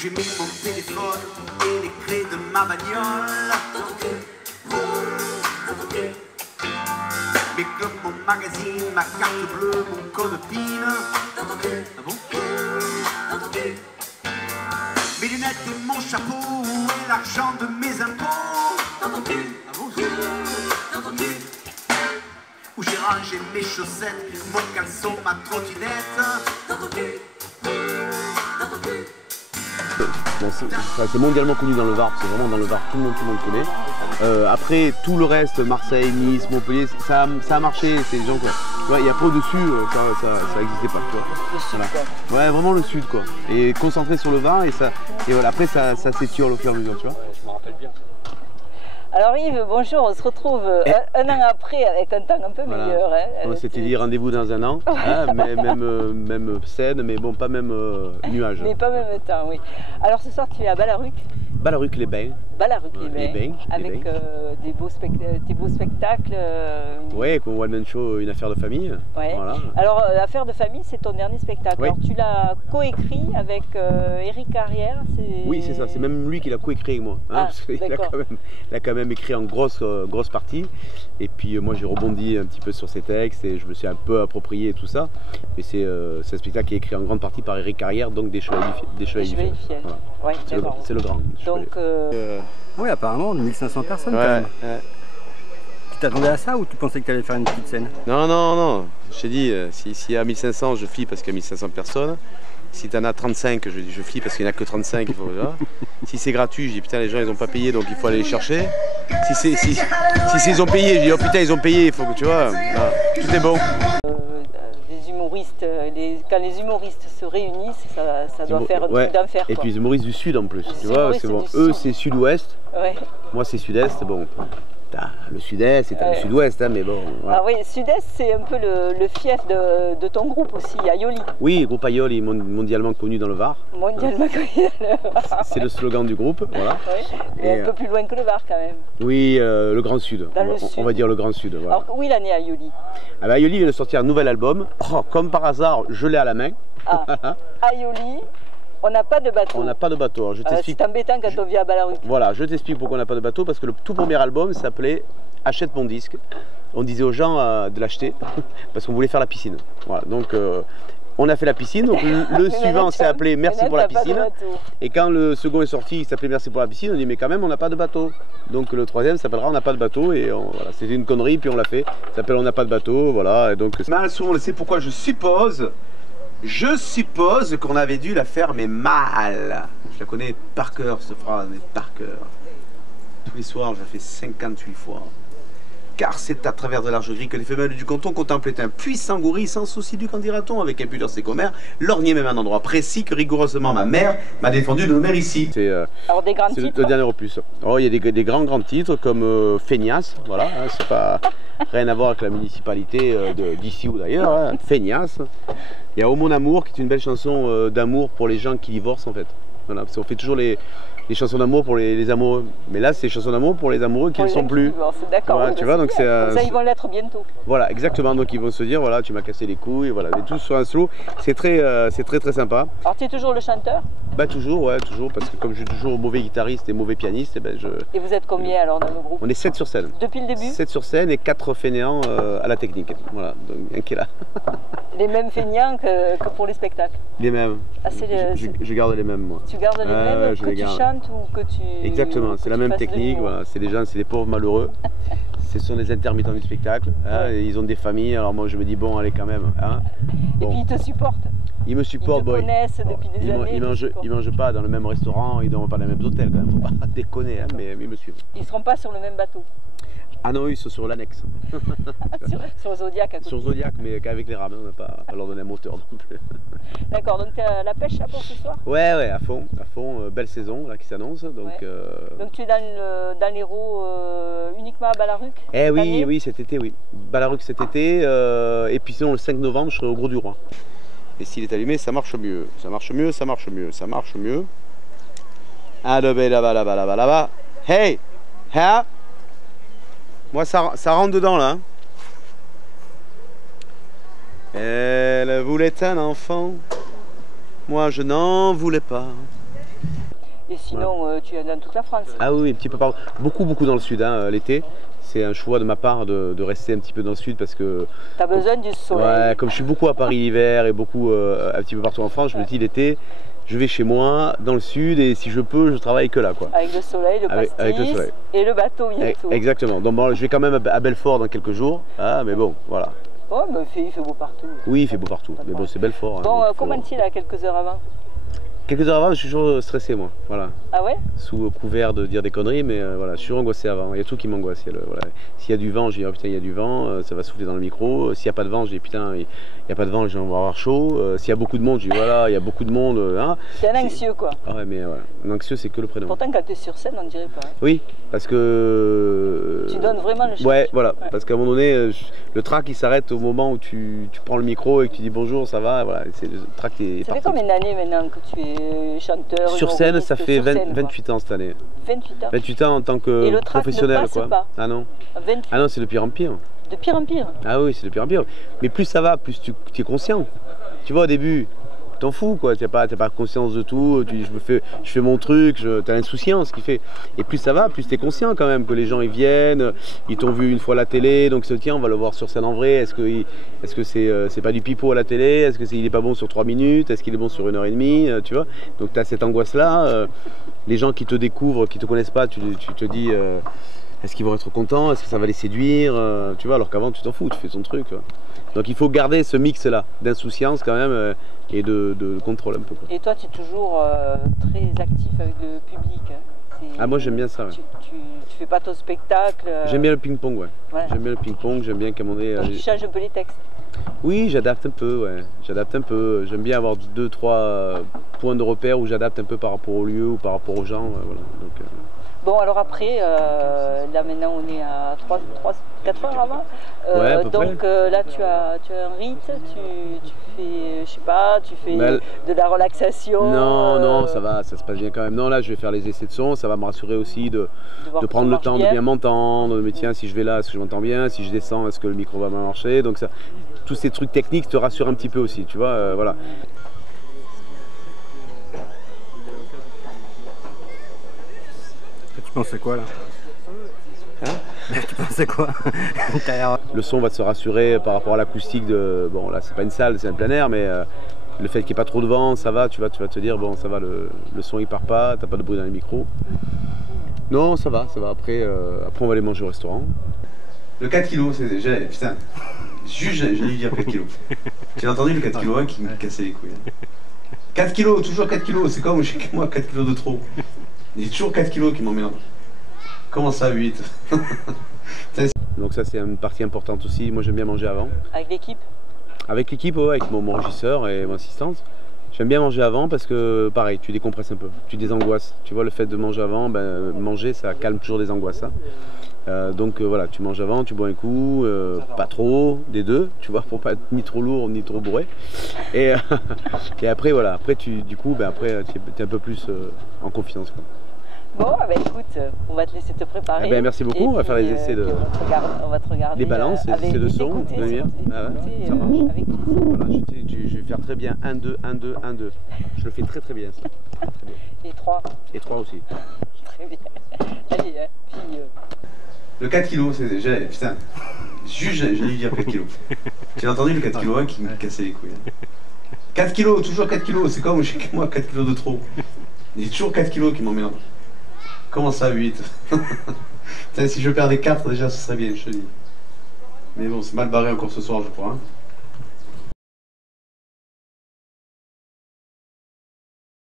J'ai mis mon téléphone et les clés de ma bagnole. Mes clubs, mon magazine, ma carte bleue, mon code PIN. Ah bon? Mes lunettes et mon chapeau, où est l'argent de mes impôts? Ah bon? Où j'ai rangé mes chaussettes, mon caleçon, ma trottinette. Bon, c'est mondialement connu dans le Var, c'est vraiment dans le Var, tout le monde connaît. Après, tout le reste, Marseille, Nice, Montpellier, ça a marché, c'est des gens quoi. Il n'y a pas au-dessus, ça n'existait pas. Quoi. Le sud, voilà. quoi. Ouais, vraiment le sud quoi. Et concentré sur le Var, et voilà, après ça s'étire au fur et à mesure, tu vois. Je me rappelle bien. Alors Yves, bonjour, on se retrouve un an après avec un temps un peu meilleur. Hein. On s'était dit rendez-vous dans un an, hein, même scène, mais bon, pas même nuage. Mais pas même temps, oui. Alors ce soir tu es à Ballaruc. Ballaruc-les-Bains. Ballaruc-les-Bains, avec tes beaux spectacles. Oui, comme One Man Show, une affaire de famille. Ouais. Voilà. Alors, Affaire de famille, c'est ton dernier spectacle. Oui. Alors, tu l'as coécrit avec Éric Carrière. Oui, c'est ça. C'est même lui qui l'a coécrit avec moi. Hein, parce qu'il a quand même écrit en grosse partie. Et puis, moi, j'ai rebondi un petit peu sur ses textes et je me suis un peu approprié tout ça. Et c'est un spectacle qui est écrit en grande partie par Éric Carrière, donc des Chevaliers du Fiel. Voilà. Ouais, c'est le grand. Donc, oui, apparemment, 1500 personnes quand même. Tu t'attendais à ça ou tu pensais que tu allais faire une petite scène? Non. Je t'ai dit, s'il y a 1500, je file parce qu'il y a 1500 personnes. Si tu en as 35, je file parce qu'il n'y en a que 35. Si c'est gratuit, je dis putain, les gens ils n'ont pas payé donc il faut aller les chercher. Si ils ont payé, je dis oh putain, ils ont payé, il faut que tu vois. Voilà. Tout est bon. des humoristes, quand les humoristes se réunissent, ça doit faire un truc d'enfer. Et puis les humoristes du Sud en plus. Tu vois, c'est bon. Eux c'est Sud-Ouest. Ouais. Moi c'est Sud-Est. Bon. T'as le Sud-Est et t'as le Sud-Ouest, hein, mais bon. Voilà. Ah oui, Sud-Est, c'est un peu le fief de ton groupe aussi, Aioli. Oui, le groupe Aioli, mondialement connu dans le Var. Mondialement connu dans le Var. C'est le slogan du groupe, voilà. Oui, et un peu plus loin que le Var quand même. Oui, le Grand Sud. On va dire le Grand Sud. Voilà. Alors, où il en est Aioli? Ah ben, Aioli vient de sortir un nouvel album. Oh, comme par hasard, je l'ai à la main. Ah, Aioli. On n'a pas de bateau. On n'a pas de bateau. C'est embêtant quand on vit à Ballaruc. Voilà, je t'explique pourquoi on n'a pas de bateau. Parce que le tout premier album s'appelait Achète mon disque. On disait aux gens de l'acheter parce qu'on voulait faire la piscine. Voilà, donc on a fait la piscine. Donc le suivant s'est appelé Merci pour la piscine. Et quand le second est sorti, il s'appelait Merci pour la piscine. On dit mais quand même on n'a pas de bateau. Donc le troisième s'appellera On n'a pas de bateau. Et voilà, c'était une connerie puis on l'a fait. Ça s'appelle On n'a pas de bateau. Voilà. Et donc mal souvent on sait pourquoi je suppose qu'on avait dû la faire, mais mal. Je la connais par cœur, cette phrase, mais par cœur. Tous les soirs, je la fais 58 fois. Car c'est à travers de larges grilles que les femelles du canton contemplaient un puissant gorille sans souci du qu'en dira-t-on, avec impudeur ses commères, lorgné même un endroit précis que rigoureusement ma mère m'a défendu de nommer ici. C'est le dernier opus. Oh, il y a des grands titres comme Feignasse, voilà, hein, c'est pas rien à voir avec la municipalité d'ici ou d'ailleurs, hein, Feignasse. Il y a Oh mon amour qui est une belle chanson d'amour pour les gens qui divorcent en fait. Voilà, parce qu'on fait toujours les chansons d'amour pour les amoureux. Mais là, c'est des chansons d'amour pour les amoureux qui ne sont plus. D'accord. Voilà, tu vois, donc c'est. Ça, ils vont l'être bientôt. Voilà, exactement. Donc ils vont se dire, voilà, tu m'as cassé les couilles, voilà, mais tout sur un slow. C'est très sympa. Alors tu es toujours le chanteur? Bah toujours, ouais, toujours, parce que comme je suis toujours mauvais guitariste et mauvais pianiste, et ben je. Et vous êtes combien alors dans le groupe? On est 7 sur scène. Depuis le début? 7 sur scène et 4 fainéants à la technique. Voilà, donc un qui est là. Les mêmes fainéants que pour les spectacles? Les mêmes. Ah, je garde les mêmes moi. Tu gardes les mêmes que tu chantes ou que tu. Exactement, c'est la même technique, voilà. C'est des gens, c'est des pauvres malheureux. Ce sont des intermittents du spectacle, hein, ils ont des familles, alors moi je me dis bon allez quand même. Hein, bon. Et puis ils te supportent. Ils me supportent, ils te connaissent depuis des années. Ils mangent pas dans le même restaurant, ils dorment pas dans les mêmes hôtels quand même, faut pas déconner, hein, mais ils me suivent. Ils seront pas sur le même bateau? Ah non, ils sont sur l'annexe. sur Zodiac à côté. Sur Zodiac, mais qu'avec les rames, on n'a pas à leur donner un moteur non plus. D'accord, donc tu as la pêche là pour ce soir? Ouais, à fond, belle saison là qui s'annonce. Donc tu es dans l'Hérault uniquement à Ballaruc? Oui, cet été, oui. Ballaruc cet été, et puis sinon le 5 novembre, je serai au Gros du Roi. Et s'il est allumé, ça marche mieux. Ça marche mieux. Ah là-bas. Hey! Ha! Moi, ça rentre dedans, là. Elle voulait un enfant. Moi, je n'en voulais pas. Et sinon, tu es dans toute la France? Ah oui, un petit peu partout. Beaucoup dans le sud, hein, l'été. C'est un choix de ma part de rester un petit peu dans le sud parce que... Tu as besoin du soleil. Ouais, comme je suis beaucoup à Paris l'hiver et beaucoup un petit peu partout en France, je me dis l'été, je vais chez moi, dans le sud, et si je peux, je travaille que là, quoi. Avec le soleil, le pastis avec le soleil. Et le bateau bientôt. Exactement. Donc bon, je vais quand même à Belfort dans quelques jours, mais bon, voilà. Oh, mais il fait beau partout. Oui, il fait beau partout, mais bon, c'est Belfort. Bon, hein, comment tu es là, quelques heures avant? Quelques heures avant, je suis toujours stressé, moi. Voilà. Ah ouais? Sous couvert de dire des conneries, mais voilà, je suis angoissé avant. Il y a tout qui m'angoisse. Voilà. S'il y a du vent, je dis oh putain, il y a du vent, ça va souffler dans le micro. S'il n'y a pas de vent, je dis putain, il n'y a pas de vent, je vais avoir chaud. S'il y a beaucoup de monde, je dis voilà, il y a beaucoup de monde. Hein. C'est un anxieux, quoi. Ah ouais, mais voilà. L'anxieux, c'est que le prénom. Pourtant, quand tu es sur scène, on ne dirait pas. Hein. Oui, parce que. Tu donnes vraiment le Ouais, change. voilà. Ouais. Parce qu'à un moment donné, le track il s'arrête au moment où tu prends le micro et que tu dis bonjour, ça va. Voilà, c'est le track est Ça fait parti. combien d'années maintenant que tu es chanteur? Sur scène, ça fait sur scène, 28 ans cette année. 28 ans. 28 ans en tant Et que le track professionnel, ne passe quoi. pas. Ah non. 28. Ah non, c'est de pire en pire. De pire en pire. Ah oui, c'est de pire en pire. Mais plus ça va, plus tu es conscient. Tu vois, au début, t'en fous, quoi. T'as pas conscience de tout. Tu dis, je fais mon truc, t'as l'insouciance qui fait. Et plus ça va, plus t'es conscient quand même que les gens ils viennent, ils t'ont vu une fois à la télé, donc ils se disent, tiens, on va le voir sur scène en vrai. Est-ce que c'est pas du pipeau à la télé? Est-ce qu'il est pas bon sur 3 minutes? Est-ce qu'il est bon sur 1h30? Tu vois. Donc t'as cette angoisse-là. Les gens qui te découvrent, qui te connaissent pas, tu te dis. Est-ce qu'ils vont être contents? Est-ce que ça va les séduire? Tu vois, alors qu'avant tu t'en fous, tu fais ton truc. Tu vois. Donc il faut garder ce mix-là d'insouciance quand même et de contrôle un peu. Quoi. Et toi, tu es toujours très actif avec le public. Hein. Ah moi j'aime bien ça. Ouais. Tu fais pas ton spectacle. J'aime bien le ping-pong, ouais. Voilà. J'aime bien le ping-pong, j'aime bien qu'à un moment donné. Donc tu changes un peu les textes. Oui, j'adapte un peu, ouais. J'adapte un peu. J'aime bien avoir 2-3 points de repère où j'adapte un peu par rapport au lieu ou par rapport aux gens. Voilà. Donc, Bon, alors après, là maintenant on est à 4 heures avant. Ouais, donc là tu as un rite, tu fais, je sais pas, tu fais de la relaxation. Non, ça va, ça se passe bien quand même. Non, là je vais faire les essais de son, ça va me rassurer aussi de prendre le temps de bien m'entendre, de me dire tiens, si je vais là, est-ce que je m'entends bien, si je descends, est-ce que le micro va bien marcher. Donc ça, tous ces trucs techniques te rassurent un petit peu aussi, tu vois, voilà. Tu pensais quoi là? Hein? Tu pensais quoi? Le son va te rassurer par rapport à l'acoustique de... Bon là c'est pas une salle, c'est un plein air, mais le fait qu'il n'y ait pas trop de vent, ça va, tu vas te dire bon ça va, le son il part pas, t'as pas de bruit dans les micros. Non ça va. Après on va aller manger au restaurant. Le 4 kg, c'est déjà... Putain, juste j'allais dire 4 kg. J'ai entendu le 4 kg qui me cassait les couilles. 4 kg, toujours 4 kg, c'est comme chez moi 4 kg de trop. Il y a toujours 4 kilos qui m'emmerdent. Comment ça, 8? Donc ça, c'est une partie importante aussi. Moi, j'aime bien manger avant. Avec l'équipe? Avec l'équipe, ouais, avec mon régisseur et mon assistante. J'aime bien manger avant parce que, pareil, tu décompresses un peu. Tu désangoisses. Tu vois, le fait de manger avant, manger, ça calme toujours les angoisses. Hein. Donc voilà, tu manges avant, tu bois un coup, pas trop, des deux, tu vois, pour pas être ni trop lourd ni trop bourré. Et après, voilà, après, du coup, après, tu es un peu plus en confiance. Quoi. Bon, écoute, on va te laisser te préparer. Merci beaucoup, on va faire les essais de... On va te regarder les balances, les essais de son. Ça marche. Avec plaisir. Voilà, je vais faire très bien 1, 2, 1, 2, 1, 2. Je le fais très très bien ça. Très bien. Et 3. Et 3 aussi. Très bien. Allez, puis... Le 4 kg, c'est déjà... Putain, juste j'allais dire 4 kg. J'ai entendu le 4 kg qui me cassait les couilles. 4 kg, toujours 4 kg, c'est comme chez moi 4 kg de trop. Il y a toujours 4 kg qui m'emmerdent. Comment ça, 8? Si je perdais 4 déjà, ce serait bien, je te dis. Mais bon, c'est mal barré encore ce soir, je crois. Hein.